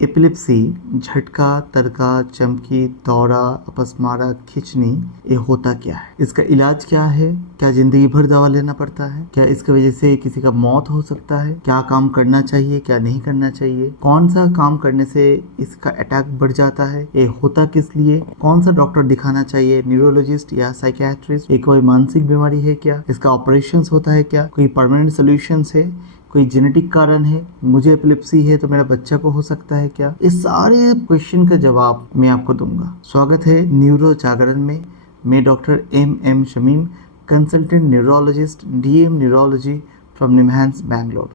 Epilepsy झटका, तरका, चमकी, दौरा, अपस्मारा, खिंचनी, ये होता क्या है? इसका इलाज क्या है? क्या जिंदगी भर दवा लेना पड़ता है? क्या इसकी वजह से किसी का मौत हो सकता है? क्या काम करना चाहिए, क्या नहीं करना चाहिए? कौन सा काम करने से इसका अटैक बढ़ जाता है? ये होता किस लिए? कौन सा डॉक्टर दिखाना चाहिए, न्यूरोलॉजिस्ट या साइकियाट्रिस्ट? ये कोई मानसिक बीमारी है क्या? इसका ऑपरेशन होता है क्या? कोई परमानेंट सोल्यूशन है? कोई जेनेटिक कारण है? मुझे एपिलेप्सी है तो मेरा बच्चा को हो सकता है क्या? इस सारे क्वेश्चन का जवाब मैं आपको दूंगा। स्वागत है न्यूरो जागरण में। मैं doctor M Shamim, consultant neurologist, DM neurology from NIMHANS, Bangalore.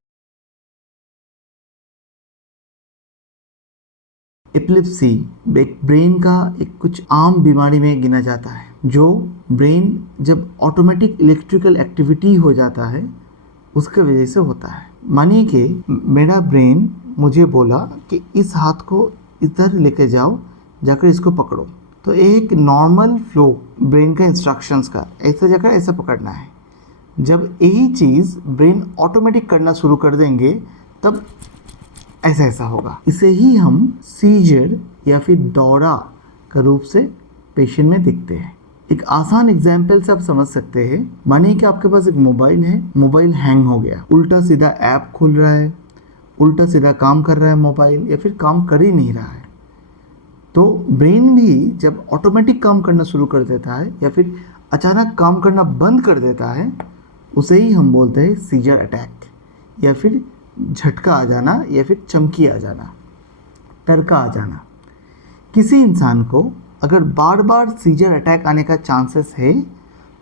Epilepsy एक ब्रेन का एक कुछ आम बीमारी में गिना जाता है, जो ब्रेन जब ऑटोमेटिक इलेक्ट्रिकल एक्टिविटी हो जाता है उसके वजह से होता है। मानिए कि मेरा ब्रेन मुझे बोला कि इस हाथ को इधर लेके जाओ, जाकर इसको पकड़ो, तो एक नॉर्मल फ्लो ब्रेन का इंस्ट्रक्शंस का, ऐसे जाकर ऐसे पकड़ना है। जब यही चीज़ ब्रेन ऑटोमेटिक करना शुरू कर देंगे तब ऐसा ऐसा होगा। इसे ही हम सीजर या फिर दौरा का रूप से पेशेंट में दिखते हैं। एक आसान एग्जाम्पल से आप समझ सकते हैं। मानिए कि आपके पास एक मोबाइल है, मोबाइल हैंग हो गया, उल्टा सीधा ऐप खुल रहा है, उल्टा सीधा काम कर रहा है मोबाइल, या फिर काम कर ही नहीं रहा है। तो ब्रेन भी जब ऑटोमेटिक काम करना शुरू कर देता है या फिर अचानक काम करना बंद कर देता है, उसे ही हम बोलते हैं सीजर अटैक, या फिर झटका आ जाना, या फिर चमकी आ जाना, टरका आ जाना। किसी इंसान को अगर बार बार सीजर अटैक आने का चांसेस है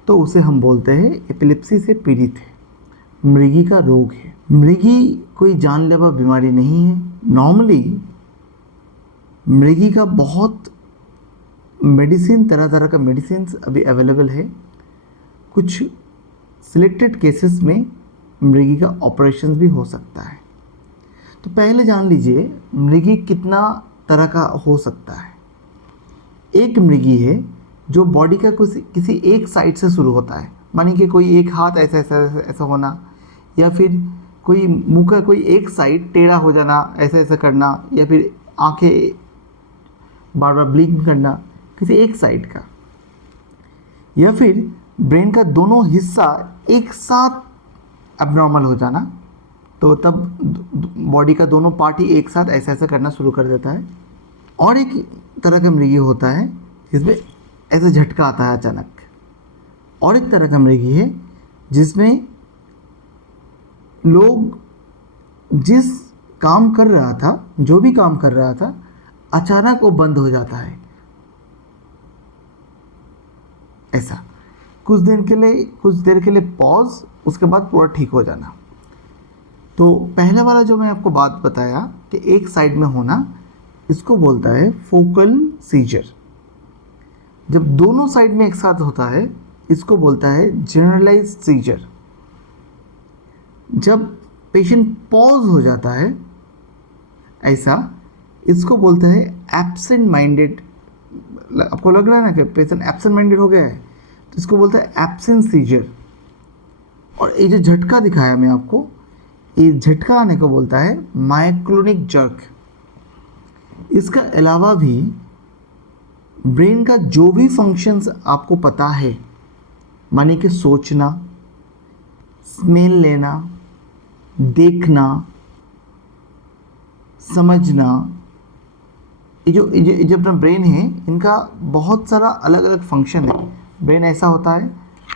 तो उसे हम बोलते हैं एपिलेप्सी से पीड़ित है, मृगी का रोग है। मृगी कोई जानलेवा बीमारी नहीं है। नॉर्मली मृगी का बहुत मेडिसिन, तरह तरह का मेडिसिन अभी अवेलेबल है। कुछ सिलेक्टेड केसेस में मृगी का ऑपरेशन भी हो सकता है। तो पहले जान लीजिए मृगी कितना तरह का हो सकता है। एक मृगी है जो बॉडी का किसी एक साइड से शुरू होता है। मानिए कि कोई एक हाथ ऐसा ऐसा ऐसा होना, या फिर कोई मुंह का कोई एक साइड टेढ़ा हो जाना, ऐसा ऐसा करना, या फिर आंखें बार बार ब्लिंक करना किसी एक साइड का, या फिर ब्रेन का दोनों हिस्सा एक साथ एबनॉर्मल हो जाना। तो तब बॉडी का दोनों पार्ट ही एक साथ ऐसा ऐसा करना शुरू कर देता है। और एक तरह का मृगी होता है जिसमें ऐसा झटका आता है अचानक। और एक तरह का मृगी है जिसमें लोग जिस काम कर रहा था, जो भी काम कर रहा था, अचानक वो बंद हो जाता है। ऐसा कुछ देर के लिए पॉज, उसके बाद पूरा ठीक हो जाना। तो पहले वाला जो मैं आपको बात बताया कि एक साइड में होना, इसको बोलता है फोकल सीजर। जब दोनों साइड में एक साथ होता है इसको बोलता है जनरलाइज्ड सीजर। जब पेशेंट पॉज हो जाता है ऐसा, इसको बोलते हैं एब्सेंट माइंडेड। आपको लग रहा है ना कि पेशेंट एब्सेंट माइंडेड हो गया है, तो इसको बोलते हैं एब्सेंट सीजर। और ये जो झटका दिखाया मैं आपको, ये झटका आने को बोलता है मायोक्लोनिक जर्क। इसका अलावा भी ब्रेन का जो भी फंक्शंस आपको पता है, मानिए कि सोचना, स्मेल लेना, देखना, समझना, ये जो अपना ब्रेन है, इनका बहुत सारा अलग अलग फंक्शन है। ब्रेन ऐसा होता है,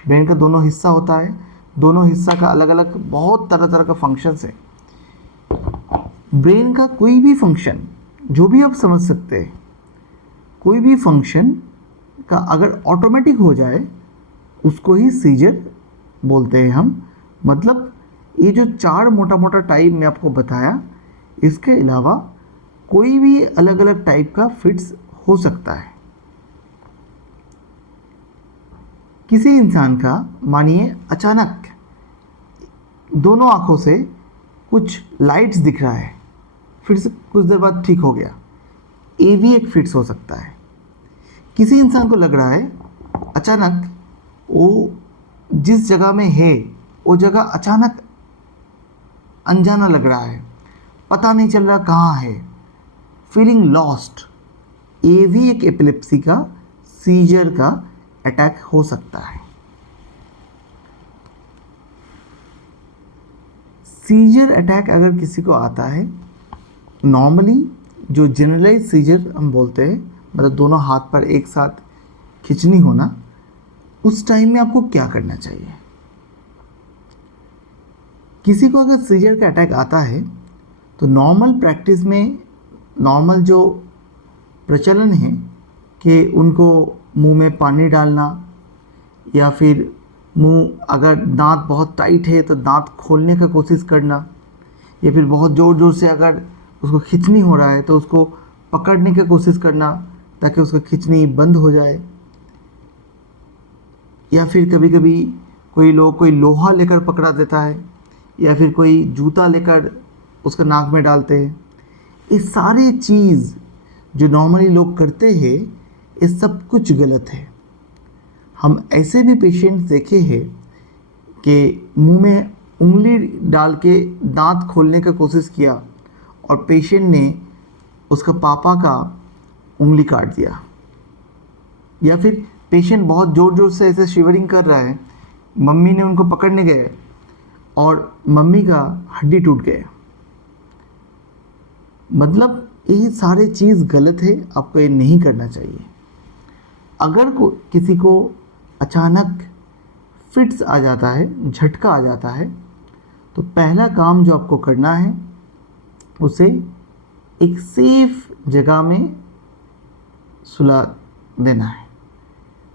ब्रेन का दोनों हिस्सा होता है, दोनों हिस्सा का अलग अलग बहुत तरह तरह का फंक्शंस है। ब्रेन का कोई भी फंक्शन, जो भी आप समझ सकते हैं, कोई भी फंक्शन का अगर ऑटोमेटिक हो जाए उसको ही सीजर बोलते हैं हम। मतलब ये जो चार मोटा मोटा टाइप मैं आपको बताया, इसके अलावा कोई भी अलग अलग टाइप का फिट्स हो सकता है। किसी इंसान का मानिए अचानक दोनों आंखों से कुछ लाइट्स दिख रहा है, फिर से कुछ देर बाद ठीक हो गया, ये भी एक फिट्स हो सकता है। किसी इंसान को लग रहा है अचानक वो जिस जगह में है वो जगह अचानक अनजाना लग रहा है, पता नहीं चल रहा कहाँ है, फीलिंग लॉस्ट, ये भी एक एपिलेप्सी का सीजर का अटैक हो सकता है। सीजर अटैक अगर किसी को आता है, नॉर्मली जो जनरलाइज सीजर हम बोलते हैं, मतलब दोनों हाथ पर एक साथ खिंचनी होना, उस टाइम में आपको क्या करना चाहिए? किसी को अगर सीजर का अटैक आता है तो नॉर्मल प्रैक्टिस में नॉर्मल जो प्रचलन है कि उनको मुंह में पानी डालना, या फिर मुंह अगर दांत बहुत टाइट है तो दांत खोलने का कोशिश करना, या फिर बहुत ज़ोर ज़ोर से अगर उसको खिंचनी हो रहा है तो उसको पकड़ने की कोशिश करना ताकि उसका खिंचनी बंद हो जाए। या फिर कभी कभी कोई लोग कोई लोहा लेकर पकड़ा देता है, या फिर कोई जूता लेकर उसका नाक में डालते हैं। ये सारी चीज़ जो नॉर्मली लोग करते हैं, ये सब कुछ गलत है। हम ऐसे भी पेशेंट देखे हैं कि मुंह में उंगली डाल के दांत खोलने का कोशिश किया और पेशेंट ने उसका पापा का उंगली काट दिया। या फिर पेशेंट बहुत ज़ोर ज़ोर से ऐसे शिवरिंग कर रहा है, मम्मी ने उनको पकड़ने गए और मम्मी का हड्डी टूट गया। मतलब ये सारे चीज़ गलत है, आपको ये नहीं करना चाहिए। अगर किसी को अचानक फिट्स आ जाता है, झटका आ जाता है, तो पहला काम जो आपको करना है, उसे एक सेफ जगह में सुला देना है।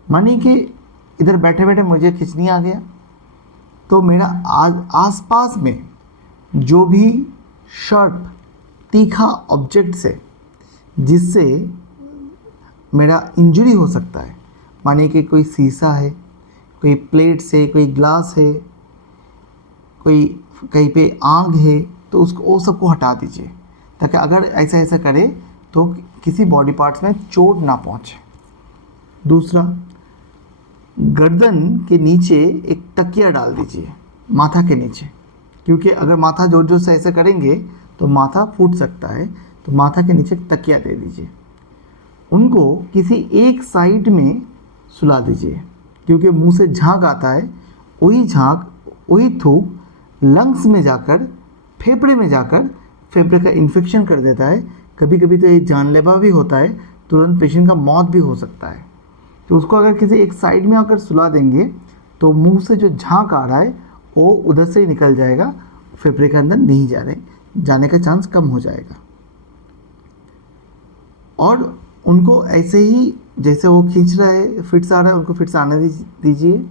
मानिए कि इधर बैठे बैठे मुझे खिंचनी आ गया, तो मेरा आसपास में जो भी शार्प तीखा ऑब्जेक्ट्स है जिससे मेरा इंजरी हो सकता है, मानिए कि कोई शीशा है, कोई प्लेट्स है, कोई ग्लास है, कोई कहीं पे आग है, तो उसको वो सबको हटा दीजिए ताकि अगर ऐसा ऐसा करे तो किसी बॉडी पार्ट्स में चोट ना पहुंचे। दूसरा, गर्दन के नीचे एक तकिया डाल दीजिए, माथा के नीचे, क्योंकि अगर माथा जोर जोर से ऐसा करेंगे तो माथा फूट सकता है, तो माथा के नीचे तकिया दे दीजिए। उनको किसी एक साइड में सुला दीजिए, क्योंकि मुंह से झाग आता है, वही झाग वही थूक लंग्स में जाकर फेफड़े में जाकर फेफड़े का इन्फेक्शन कर देता है। कभी कभी तो ये जानलेवा भी होता है, तुरंत पेशेंट का मौत भी हो सकता है। तो उसको अगर किसी एक साइड में आकर सुला देंगे तो मुंह से जो झाग आ रहा है वो उधर से ही निकल जाएगा, फेफड़े के अंदर नहीं जाने का चांस कम हो जाएगा। और उनको ऐसे ही जैसे वो खींच रहा है, फिट्स आ रहा है, उनको फिट्स आने दीजिए।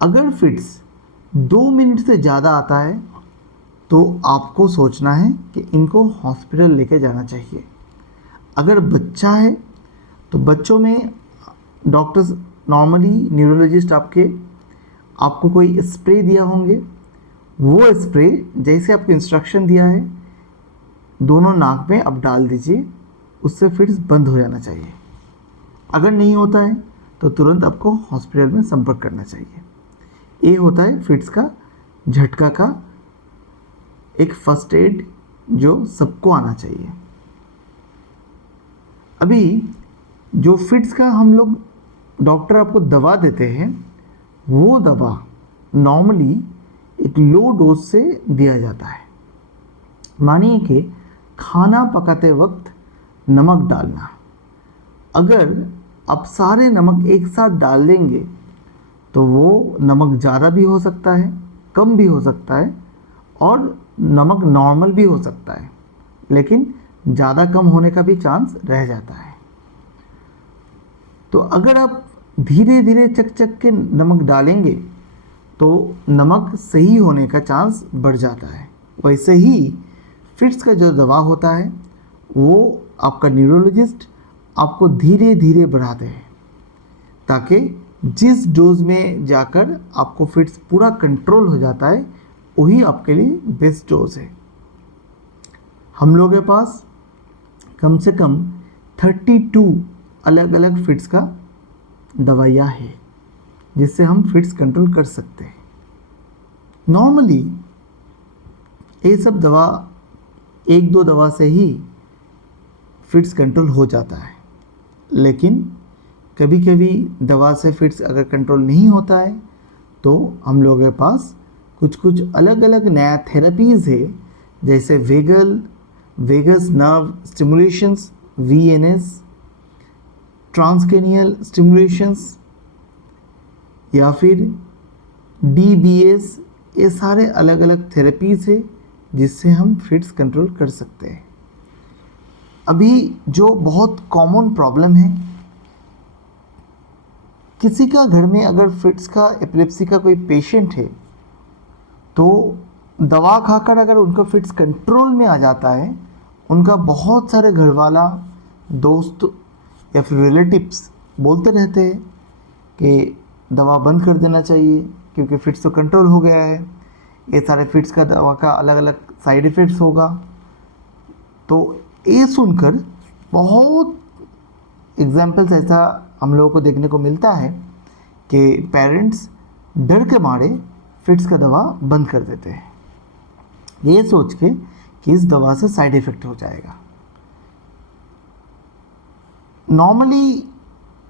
अगर फिट्स 2 मिनट से ज़्यादा आता है तो आपको सोचना है कि इनको हॉस्पिटल लेके जाना चाहिए। अगर बच्चा है तो बच्चों में डॉक्टर्स नॉर्मली न्यूरोलॉजिस्ट आपको कोई स्प्रे दिया होंगे, वो स्प्रे जैसे आपको इंस्ट्रक्शन दिया है दोनों नाक में आप डाल दीजिए, उससे फिट्स बंद हो जाना चाहिए। अगर नहीं होता है तो तुरंत आपको हॉस्पिटल में संपर्क करना चाहिए। ये होता है फिट्स का झटका का एक फर्स्ट एड जो सबको आना चाहिए। अभी जो फिट्स का हम लोग डॉक्टर आपको दवा देते हैं, वो दवा नॉर्मली एक लो डोज से दिया जाता है। मानिए कि खाना पकाते वक्त नमक डालना, अगर आप सारे नमक एक साथ डाल देंगे तो वो नमक ज़्यादा भी हो सकता है, कम भी हो सकता है, और नमक नॉर्मल भी हो सकता है, लेकिन ज़्यादा कम होने का भी चांस रह जाता है। तो अगर आप धीरे धीरे चक चक के नमक डालेंगे तो नमक सही होने का चांस बढ़ जाता है। वैसे ही फिट्स का जो दवा होता है वो आपका न्यूरोलॉजिस्ट आपको धीरे धीरे बढ़ाते हैं ताकि जिस डोज में जाकर आपको फिट्स पूरा कंट्रोल हो जाता है वही आपके लिए बेस्ट डोज है। हम लोगों के पास कम से कम 32 अलग अलग फिट्स का दवाइयाँ है जिससे हम फिट्स कंट्रोल कर सकते हैं। नॉर्मली ये सब दवा 1-2 दवा से ही फिट्स कंट्रोल हो जाता है। लेकिन कभी कभी दवा से फिट्स अगर कंट्रोल नहीं होता है तो हम लोगों के पास कुछ कुछ अलग अलग नया थेरेपीज़ है, जैसे vagus nerve stimulations, VNS, transcranial stimulations या फिर DBS। ये सारे अलग अलग थेरेपीज़ है जिससे हम फिट्स कंट्रोल कर सकते हैं। अभी जो बहुत कॉमन प्रॉब्लम है, किसी का घर में अगर फिट्स का, एपिलेप्सी का कोई पेशेंट है तो दवा खाकर अगर उनका फिट्स कंट्रोल में आ जाता है, उनका बहुत सारे घरवाला, दोस्त या फिर रिलेटिव्स बोलते रहते हैं कि दवा बंद कर देना चाहिए क्योंकि फिट्स तो कंट्रोल हो गया है, ये सारे फिट्स का दवा का अलग अलग साइड इफ़ेक्ट्स होगा। तो ये सुनकर बहुत एग्जाम्पल्स ऐसा हम लोगों को देखने को मिलता है कि पेरेंट्स डर के मारे फिट्स का दवा बंद कर देते हैं, ये सोच के कि इस दवा से साइड इफ़ेक्ट हो जाएगा। नॉर्मली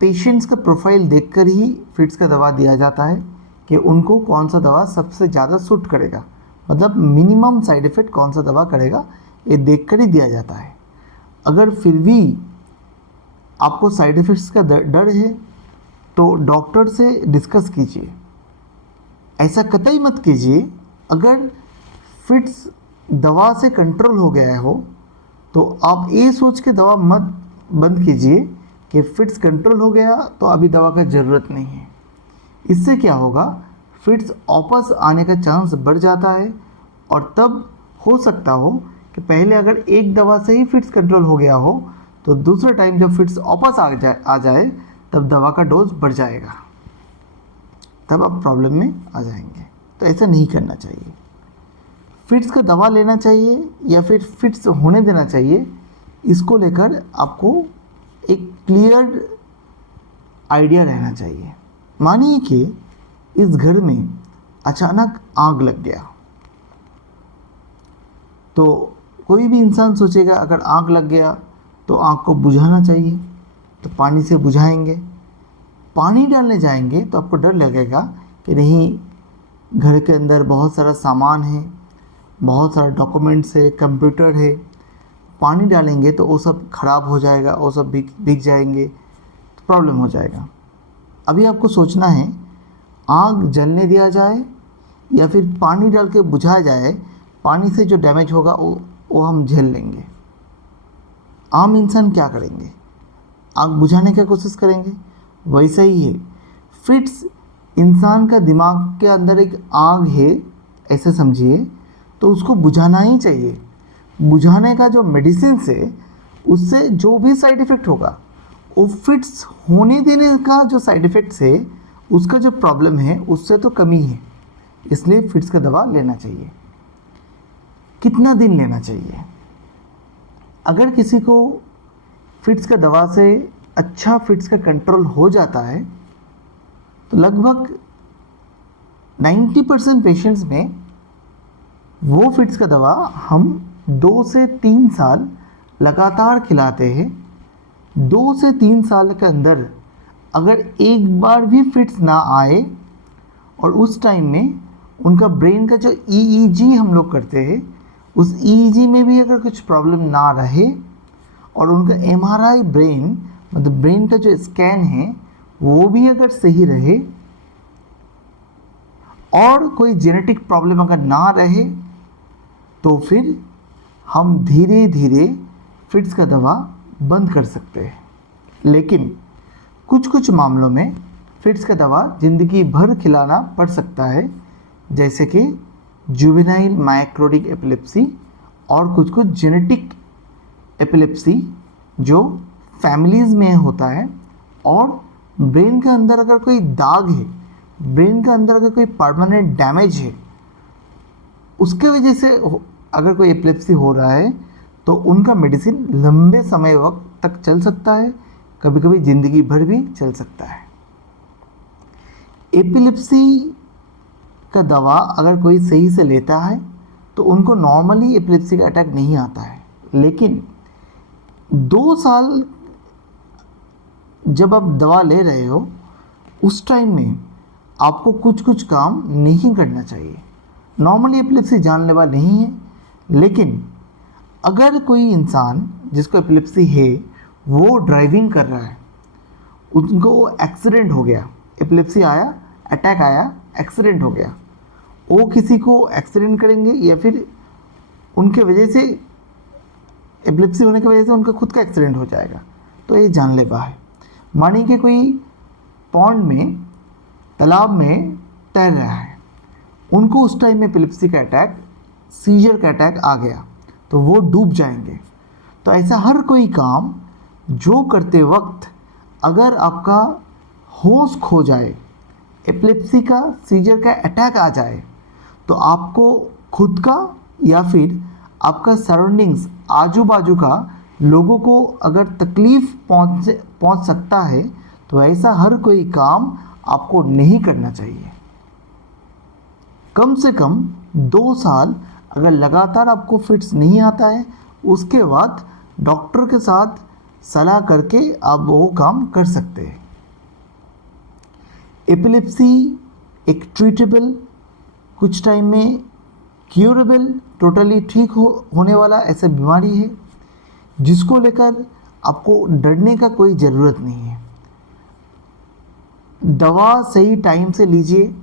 पेशेंट्स का प्रोफाइल देखकर ही फिट्स का दवा दिया जाता है कि उनको कौन सा दवा सबसे ज़्यादा सूट करेगा, मतलब मिनिमम साइड इफ़ेक्ट कौन सा दवा करेगा, ये देखकर ही दिया जाता है। अगर फिर भी आपको साइड इफ़ेक्ट्स का डर है तो डॉक्टर से डिस्कस कीजिए। ऐसा कतई मत कीजिए अगर फिट्स दवा से कंट्रोल हो गया हो तो आप ये सोच के दवा मत बंद कीजिए कि फिट्स कंट्रोल हो गया तो अभी दवा का ज़रूरत नहीं है। इससे क्या होगा, फिट्स वापस आने का चांस बढ़ जाता है और तब हो सकता हो कि पहले अगर एक दवा से ही फिट्स कंट्रोल हो गया हो तो दूसरे टाइम जब फिट्स वापस आ जाए तब दवा का डोज बढ़ जाएगा, तब आप प्रॉब्लम में आ जाएंगे। तो ऐसा नहीं करना चाहिए। फिट्स का दवा लेना चाहिए या फिर फिट्स होने देना चाहिए, इसको लेकर आपको एक क्लियर आइडिया रहना चाहिए। मानिए कि इस घर में अचानक आग लग गया, तो कोई भी इंसान सोचेगा अगर आग लग गया तो आग को बुझाना चाहिए, तो पानी से बुझाएंगे। पानी डालने जाएंगे तो आपको डर लगेगा कि नहीं, घर के अंदर बहुत सारा सामान है, बहुत सारा डॉक्यूमेंट्स है, कंप्यूटर है, पानी डालेंगे तो वो सब खराब हो जाएगा, वो सब भीग जाएंगे तो प्रॉब्लम हो जाएगा। अभी आपको सोचना है आग जलने दिया जाए या फिर पानी डाल के बुझाया जाए, पानी से जो डैमेज होगा वो हम झेल लेंगे। आम इंसान क्या करेंगे, आग बुझाने की कोशिश करेंगे। वैसा ही है, फिट्स इंसान का दिमाग के अंदर एक आग है ऐसे समझिए, तो उसको बुझाना ही चाहिए। बुझाने का जो मेडिसिन है उससे जो भी साइड इफ़ेक्ट होगा वो फिट्स होने देने का जो साइड इफ़ेक्ट्स है उसका जो प्रॉब्लम है उससे तो कमी है, इसलिए फिट्स का दवा लेना चाहिए। कितना दिन लेना चाहिए? अगर किसी को फिट्स का दवा से अच्छा फिट्स का कंट्रोल हो जाता है तो लगभग 90% पेशेंट्स में वो फिट्स का दवा हम 2 से 3 साल लगातार खिलाते हैं। 2 से 3 साल के अंदर अगर एक बार भी फिट्स ना आए और उस टाइम में उनका ब्रेन का जो EEG हम लोग करते हैं उस EEG में भी अगर कुछ प्रॉब्लम ना रहे और उनका MRI ब्रेन, मतलब ब्रेन का जो स्कैन है वो भी अगर सही रहे और कोई जेनेटिक प्रॉब्लम अगर ना रहे तो फिर हम धीरे धीरे फिट्स का दवा बंद कर सकते हैं। लेकिन कुछ कुछ मामलों में फिट्स का दवा ज़िंदगी भर खिलाना पड़ सकता है, जैसे कि जुवेनाइल मायोक्रोटिक एपिलेप्सी और कुछ कुछ जेनेटिक एपिलेप्सी जो फैमिलीज़ में होता है। और ब्रेन के अंदर अगर कोई दाग है, ब्रेन के अंदर अगर कोई परमानेंट डैमेज है, उसके वजह से अगर कोई एपिलेप्सी हो रहा है तो उनका मेडिसिन लंबे समय वक्त तक चल सकता है, कभी कभी ज़िंदगी भर भी चल सकता है। एपिलेप्सी का दवा अगर कोई सही से लेता है तो उनको नॉर्मली एपिलेप्सी का अटैक नहीं आता है, लेकिन 2 साल जब आप दवा ले रहे हो उस टाइम में आपको कुछ कुछ काम नहीं करना चाहिए। नॉर्मली एपिलेप्सी जानलेवा नहीं है, लेकिन अगर कोई इंसान जिसको एपिलेप्सी है वो ड्राइविंग कर रहा है, उनको एक्सीडेंट हो गया, एपिलेप्सी आया, अटैक आया, एक्सीडेंट हो गया, वो किसी को एक्सीडेंट करेंगे या फिर उनके वजह से एपिलेप्सी होने की वजह से उनका खुद का एक्सीडेंट हो जाएगा, तो ये जानलेवा है। मानिए कि कोई पॉन्ड में, तालाब में तैर रहा है, उनको उस टाइम में एपिलेप्सी का अटैक, सीजर का अटैक आ गया, तो वो डूब जाएंगे। तो ऐसा हर कोई काम जो करते वक्त अगर आपका होश खो जाए, एपिलेप्सी का, सीजर का अटैक आ जाए, तो आपको खुद का या फिर आपका सराउंडिंग्स, आजू बाजू का लोगों को अगर तकलीफ़ पहुंच सकता है, तो ऐसा हर कोई काम आपको नहीं करना चाहिए। कम से कम 2 साल अगर लगातार आपको फिट्स नहीं आता है, उसके बाद डॉक्टर के साथ सलाह करके आप वो काम कर सकते हैं। एपिलेप्सी एक ट्रीटेबल, कुछ टाइम में क्यूरेबल, टोटली ठीक होने वाला ऐसा बीमारी है जिसको लेकर आपको डरने का कोई ज़रूरत नहीं है। दवा सही टाइम से लीजिए,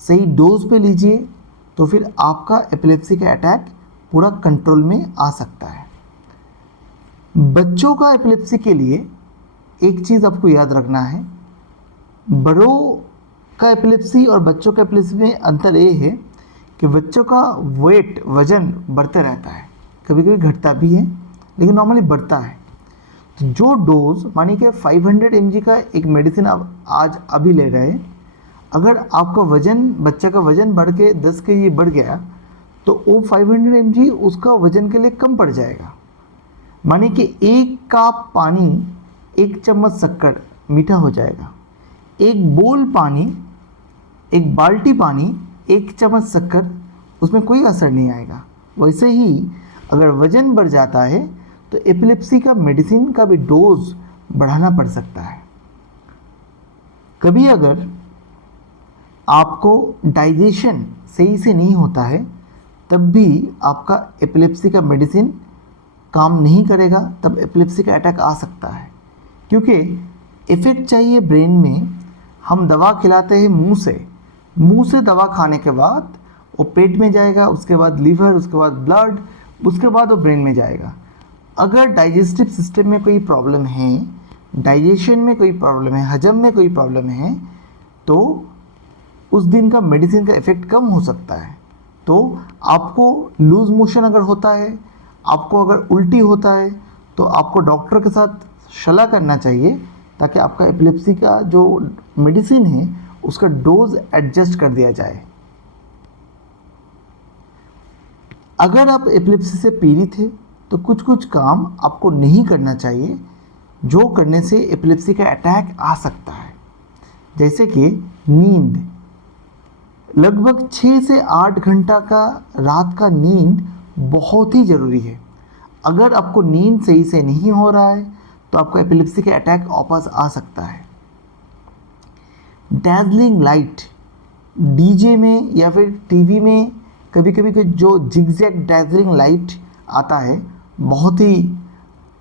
सही डोज पे लीजिए, तो फिर आपका एपिलेप्सी का अटैक पूरा कंट्रोल में आ सकता है। बच्चों का एपिलेप्सी के लिए एक चीज़ आपको याद रखना है, बड़ों का एपिलेप्सी और बच्चों का एपिलेप्सी में अंतर ये है कि बच्चों का वेट, वज़न बढ़ता रहता है, कभी कभी घटता भी है, लेकिन नॉर्मली बढ़ता है। तो जो डोज, मानिए कि 500 mg का एक मेडिसिन आप आज अभी ले रहे हैं, अगर आपका वज़न, बच्चे का वज़न बढ़ के 10 kg बढ़ गया, तो वो 500 mg उसका वज़न के लिए कम पड़ जाएगा। मानिए कि 1 कप पानी, 1 चम्मच शक्कर मीठा हो जाएगा। 1 बोल पानी, 1 बाल्टी पानी, 1 चम्मच शक्कर, उसमें कोई असर नहीं आएगा। वैसे ही अगर वज़न बढ़ जाता है तो एपिलेप्सी का मेडिसिन का भी डोज बढ़ाना पड़ सकता है। कभी अगर आपको डाइजेशन सही से नहीं होता है, तब भी आपका एपिलेप्सी का मेडिसिन काम नहीं करेगा, तब एपिलेप्सी का अटैक आ सकता है। क्योंकि इफ़ेक्ट चाहिए ब्रेन में, हम दवा खिलाते हैं मुंह से दवा खाने के बाद वो पेट में जाएगा, उसके बाद लीवर, उसके बाद ब्लड, उसके बाद वो ब्रेन में जाएगा। अगर डाइजेस्टिव सिस्टम में कोई प्रॉब्लम है, डाइजेशन में कोई प्रॉब्लम है, हजम में कोई प्रॉब्लम है, तो उस दिन का मेडिसिन का इफ़ेक्ट कम हो सकता है। तो आपको लूज मोशन अगर होता है, आपको अगर उल्टी होता है, तो आपको डॉक्टर के साथ सलाह करना चाहिए, ताकि आपका एपिलेप्सी का जो मेडिसिन है उसका डोज एडजस्ट कर दिया जाए। अगर आप एपिलेप्सी से पीड़ित हैं, तो कुछ कुछ काम आपको नहीं करना चाहिए जो करने से एपिलेप्सी का अटैक आ सकता है। जैसे कि नींद, लगभग 6 से 8 घंटा का रात का नींद बहुत ही ज़रूरी है। अगर आपको नींद सही से नहीं हो रहा है, तो आपको एपिलेप्सी का अटैक वापस आ सकता है। डैज़लिंग लाइट, डीजे में या फिर टीवी में कभी कभी जो जिगजैग डैज़लिंग लाइट आता है, बहुत ही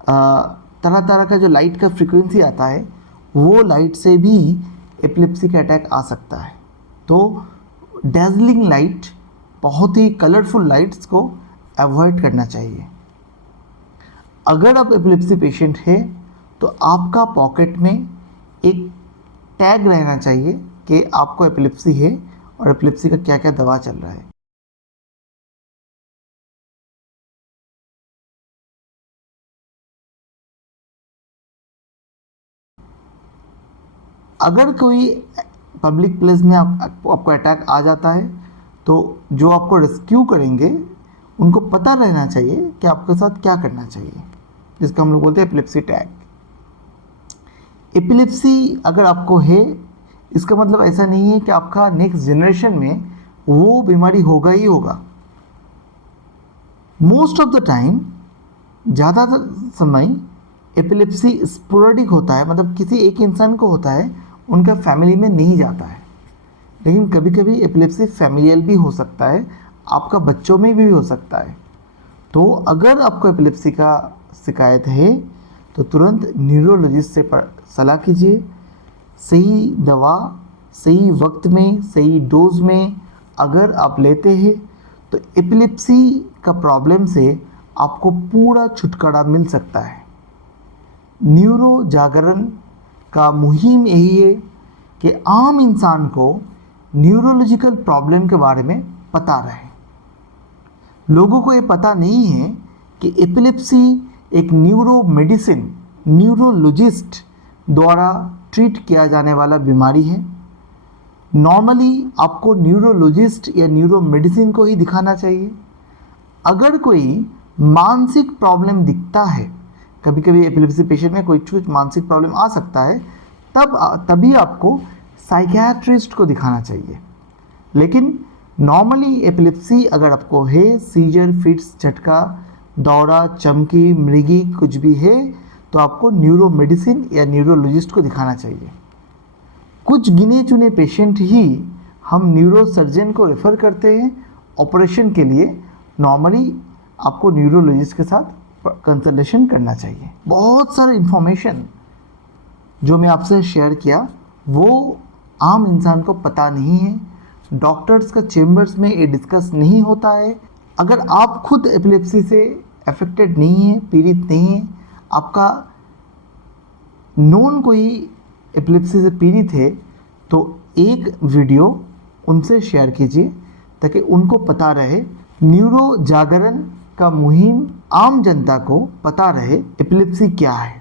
तरह तरह का जो लाइट का फ्रीक्वेंसी आता है, वो लाइट से भी एपिलेप्सी का अटैक आ सकता है। तो डैज़लिंग लाइट, बहुत ही कलरफुल लाइट्स को अवॉइड करना चाहिए। अगर आप एपिलेप्सी पेशेंट है, तो आपका पॉकेट में एक टैग रहना चाहिए कि आपको एपिलेप्सी है और एपिलेप्सी का क्या क्या दवा चल रहा है। अगर कोई पब्लिक प्लेस में आपको अटैक आ जाता है, तो जो आपको रेस्क्यू करेंगे उनको पता रहना चाहिए कि आपके साथ क्या करना चाहिए, जिसका हम लोग बोलते हैं एपिलेप्सी टैग। एपिलेप्सी अगर आपको है, इसका मतलब ऐसा नहीं है कि आपका नेक्स्ट जनरेशन में वो बीमारी होगा ही होगा। मोस्ट ऑफ द टाइम ज़्यादातर समय एपिलेप्सी स्पोरेडिक होता है, मतलब किसी एक इंसान को होता है, उनका फैमिली में नहीं जाता है। लेकिन कभी कभी एपिलेप्सी फैमिलियल भी हो सकता है, आपका बच्चों में भी हो सकता है। तो अगर आपको एपिलेप्सी का शिकायत है तो तुरंत न्यूरोलॉजिस्ट से सलाह कीजिए। सही दवा सही वक्त में सही डोज में अगर आप लेते हैं तो एपिलेप्सी का प्रॉब्लम से आपको पूरा छुटकारा मिल सकता है। न्यूरो जागरण का मुहिम यही है कि आम इंसान को न्यूरोलॉजिकल प्रॉब्लम के बारे में पता रहे। लोगों को ये पता नहीं है कि एपिलेप्सी एक न्यूरो मेडिसिन न्यूरोलॉजिस्ट द्वारा ट्रीट किया जाने वाला बीमारी है। नॉर्मली आपको न्यूरोलॉजिस्ट या न्यूरो मेडिसिन को ही दिखाना चाहिए। अगर कोई मानसिक प्रॉब्लम दिखता है, कभी कभी एपिलेप्सी पेशेंट में कोई कुछ मानसिक प्रॉब्लम आ सकता है, तभी आपको साइकियाट्रिस्ट को दिखाना चाहिए। लेकिन नॉर्मली एपिलेप्सी अगर आपको है, सीजर, फिट्स, झटका, दौरा, चमकी, मृगी कुछ भी है, तो आपको न्यूरो मेडिसिन या न्यूरोलॉजिस्ट को दिखाना चाहिए। कुछ गिने चुने पेशेंट ही हम न्यूरो सर्जन को रेफ़र करते हैं ऑपरेशन के लिए। नॉर्मली आपको न्यूरोलॉजिस्ट के साथ कंसल्टेशन करना चाहिए। बहुत सारा इन्फॉर्मेशन जो मैं आपसे शेयर किया वो आम इंसान को पता नहीं है, डॉक्टर्स का चेम्बर्स में ये डिस्कस नहीं होता है। अगर आप खुद एपिलेप्सी से अफेक्टेड नहीं है, पीड़ित नहीं है, आपका नोन कोई एपिलेप्सी से पीड़ित है, तो एक वीडियो उनसे शेयर कीजिए ताकि उनको पता रहे, न्यूरो जागरण का मुहिम आम जनता को पता रहे एपिलेप्सी क्या है।